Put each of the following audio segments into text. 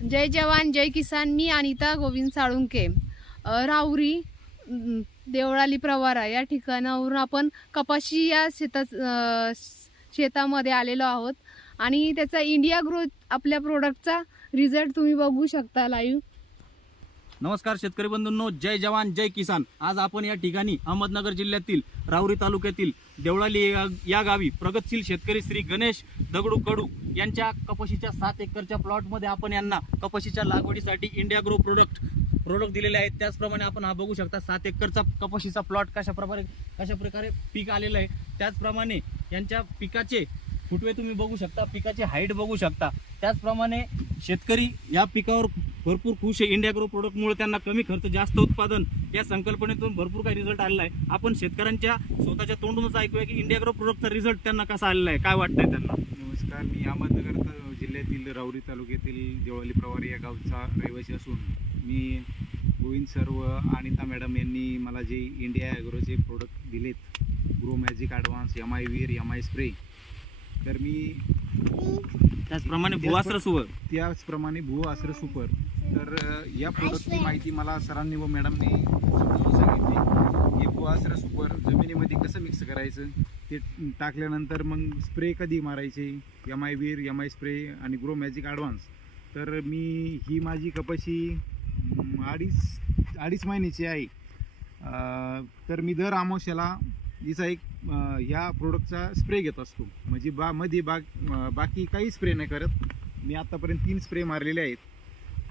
जय जवान जय किसान. मी अनिता गोविंद साळुंके, राहुरी देवळाली प्रवारा या ठिकाणावरून आपण कपाशी या शेतामध्ये आलेलो आहोत आणि त्याचा इंडिया ग्रोथ आपल्या प्रोडक्टचा रिझल्ट तुम्ही बघू शकता लाईव्ह. नमस्कार शेतकरी बंधूंनो, जय जवान जय किसान. आज आपण या ठिकाणी अहमदनगर जिल्ह्यातील राहुरी तालुक्यातील देवळाली या गावी प्रगतशील शेतकरी श्री गणेश दगडू कडू यांच्या कपाशीच्या 7 एकरच्या प्लॉटमध्ये आपण यांना कपाशीच्या लागवडीसाठी इंडिया ग्रो प्रोडक्ट दिलेले आहेत. त्याचप्रमाणे आपण हा बघू शकता 7 एकरचा कपाशीचा प्लॉट कशा प्रकारे पीक आलेलं आहे. त्याचप्रमाणे यांच्या पिकाचे फुटवे तुम्ही बघू शकता, पिकाची हाईट बघू शकता. त्याचप्रमाणे शेतकरी या पिकावर भरपूर खुश आहे. इंडिया ग्रो प्रोडक्टमुळे त्यांना कमी खर्च जास्त उत्पादन या संकल्पनेतून भरपूर काही रिझल्ट आलेला आहे. आपण शेतकऱ्यांच्या स्वतःच्या तोंडूनच ऐकूया की इंडिया ग्रो प्रोडक्टचा रिझल्ट त्यांना कसा आलेला आहे, काय वाटतंय त्यांना. नमस्कार, मी अहमदनगर जिल्ह्यातील राहुरी तालुक्यातील देवळाली प्रवारी या गावचा रहिवासी असून मी गोविंद सर व अनिता मॅडम यांनी मला जे इंडिया ॲग्रोचे प्रोडक्ट दिलेत, ग्रो मॅजिक ॲडव्हान्स, MI वीर, MI स्प्रे, तर मी त्याचप्रमाणे भुवास्त्र सुवर, त्याचप्रमाणे भुवास्त्र सुपर, तर या प्रोडक्टची माहिती मला सरांनी व मॅडमने समजावून सांगितली. हे भुवास्त्र सुपर जमिनीमध्ये कसं मिक्स करायचं, ते टाकल्यानंतर मग स्प्रे कधी मारायचे, MI वीर, MI स्प्रे आणि ग्रो मॅजिक ॲडव्हान्स. तर मी ही माझी कपाशी अडीच महिन्याची आहे. तर मी दर अमावस्याला हिचा एक ह्या प्रोडक्टचा स्प्रे घेत असतो. म्हणजे बाकी काही स्प्रे नाही करत. मी आत्तापर्यंत 3 स्प्रे मारलेले आहेत.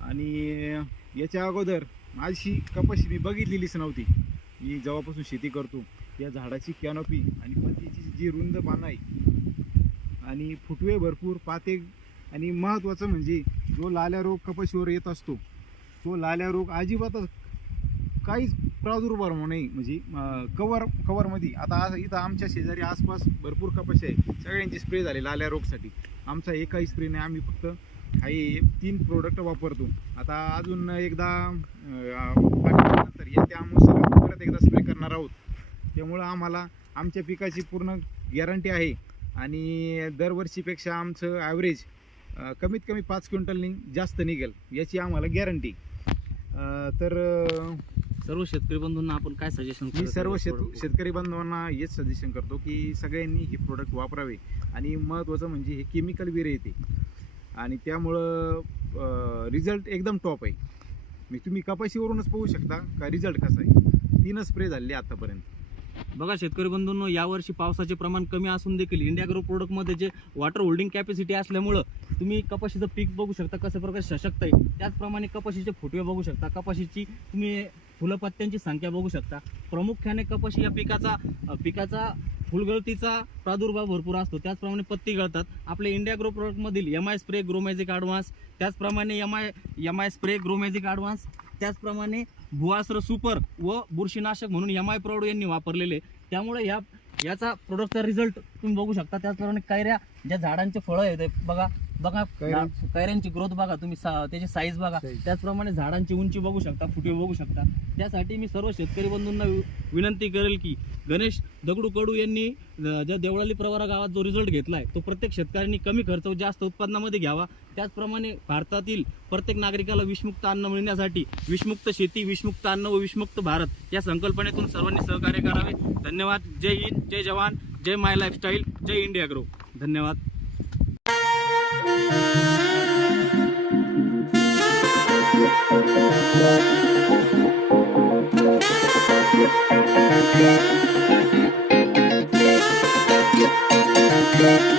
आणि याच्या अगोदर माझी कपाशी मी बघितलेलीच नव्हती. मी जेव्हापासून शेती करतो या झाडाची कॅनोपी आणि पत्तीची जी रुंद पानं आहे आणि फुटवे भरपूर पाते, आणि महत्त्वाचं म्हणजे जो लाल्या रोग कपाशीवर येत असतो, तो लाल्या रोग अजिबातच काहीच प्रादुर्भाव नाही. म्हणजे कवरमध्ये आता इथं आमच्या शेजारी आसपास भरपूर कपाशी आहे, सगळ्यांचे स्प्रे झाले लाल्या रोगसाठी. आमचा एकही स्प्रे नाही. आम्ही फक्त हे 3 प्रोडक्ट वापरतो. आता अजून एकदा नंतर येत्या अमावस्याला परत एकदा स्प्रे करणार आहोत. त्यामुळं आम्हाला आमच्या पिकाची पूर्ण गॅरंटी आहे आणि दरवर्षीपेक्षा आमचं ॲव्हरेज कमीत कमी 5 क्विंटल जास्त निघेल याची आम्हाला गॅरंटी. तर सर्व शेतकरी बंधूंना आपण काय सजेशन? मी सर्व शेतकरी बांधवांना हेच सजेशन करतो की सगळ्यांनी हे प्रोडक्ट वापरावे. आणि महत्त्वाचं म्हणजे हे केमिकल विरे येते आणि त्यामुळं रिझल्ट एकदम टॉप आहे. मी तुम्ही कपाशीवरूनच पाहू शकता का रिझल्ट कसा आहे. 3 स्प्रे झाले आतापर्यंत. बघा शेतकरी बंधूंनो, यावर्षी पावसाचे प्रमाण कमी असून देखील इंडिया ग्रो प्रोडक्टमध्ये जे वॉटर होल्डिंग कॅपॅसिटी असल्यामुळं तुम्ही कपाशीचं पीक बघू शकता कसं प्रकारे सशक्त आहे. त्याचप्रमाणे कपाशीचे फुटवे बघू शकता, कपाशीची तुम्ही फुलपत्त्यांची संख्या बघू शकता. प्रामुख्याने कपाशी या पिकाचा फुलगळतीचा प्रादुर्भाव भरपूर असतो. त्याचप्रमाणे पत्ती गळतात. आपले इंडिया ग्रो प्रोडक्टमधील MI spray, Grow Magic Advance, त्याचप्रमाणे MI spray, Grow Magic Advance, त्याचप्रमाणे भुवास्त्र सुपर व बुरशीनाशक म्हणून MI प्रौढ यांनी वापरलेले. त्यामुळे याचा प्रोडक्टचा रिझल्ट तुम्ही बघू शकता. त्याचप्रमाणे कैऱ्या, ज्या झाडांचे फळं आहेत बघा कैऱ्यांची ग्रोथ बघा तुम्ही, त्याची साईज बघा. त्याचप्रमाणे झाडांची उंची बघू शकता, फुटवे बघू शकता. त्यासाठी मी सर्व शेतकरी बंधूंना विनंती करेल की गणेश दगडू कडू यांनी ज्या देवळाली प्रवारा गावात जो रिझल्ट घेतला आहे तो प्रत्येक शेतकऱ्यांनी कमी खर्च व जास्त उत्पादनामध्ये घ्यावा. त्याचप्रमाणे भारतातील प्रत्येक नागरिकाला विषमुक्त अन्न मिळण्यासाठी विषमुक्त शेती, विषमुक्त अन्न व विषमुक्त भारत या संकल्पनेतून सर्वांनी सहकार्य करावे. धन्यवाद. जय हिंद, जय जवान, जय माय लाईफस्टाईल, जय इंडिया ग्रो. धन्यवाद. Yeah.